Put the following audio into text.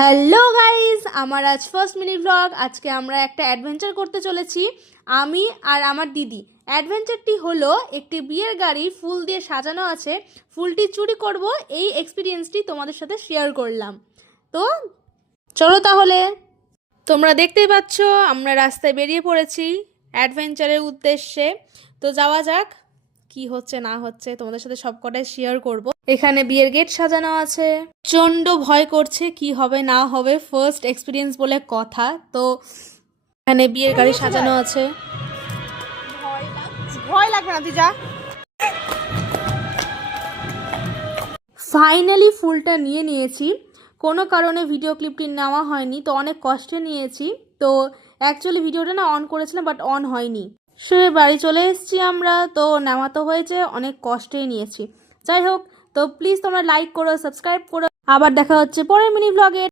Hello guys, আমার আজ first mini blog. আজকে আমরা একটা অ্যাডভেঞ্চার করতে চলেছি, আমি আর আমার দিদি। অ্যাডভেঞ্চারটি হলো একটি বিয়ের গাড়ি ফুল দিয়ে সাজানো আছে, ফুলটি চুরি করব। এই এক্সপিরিয়েন্সটি তোমাদের সাথে শেয়ার করলাম। তো চলো তাহলে। তোমরা দেখতেই পাচ্ছ আমরা রাস্তায় বেরিয়ে পড়েছি অ্যাডভেঞ্চারের উদ্দেশ্যে। তো যাওয়া যাক, কি হচ্ছে না হচ্ছে তোমাদের সাথে সবকটাই শেয়ার করব। এখানে বিয়ের গেট সাজানো আছে, প্রচণ্ড ভয় করছে কি হবে না হবে, ফার্স্ট এক্সপিরিয়েন্স বলে কথা। তো এখানে বিয়ের গাড়ি সাজানো আছে। ভয় লাগবে না, তুই যা। ফাইনালি ফুলটা নিয়ে নিয়েছি। কোনো কারণে ভিডিও ক্লিপটি নেওয়া হয়নি, তো অনেক কষ্টে নিয়েছি। তো অ্যাকচুয়ালি ভিডিওটা না অন করেছিলাম, বাট অন হয়নি। সে বাড়ি চলে এসেছি আমরা, তো নেওয়া তো হয়েছে, অনেক কষ্টেই নিয়েছি। যাই হোক, তো প্লিজ তোমরা লাইক করো, সাবস্ক্রাইব করো। আবার দেখা হচ্ছে পরের মিনি ব্লগে।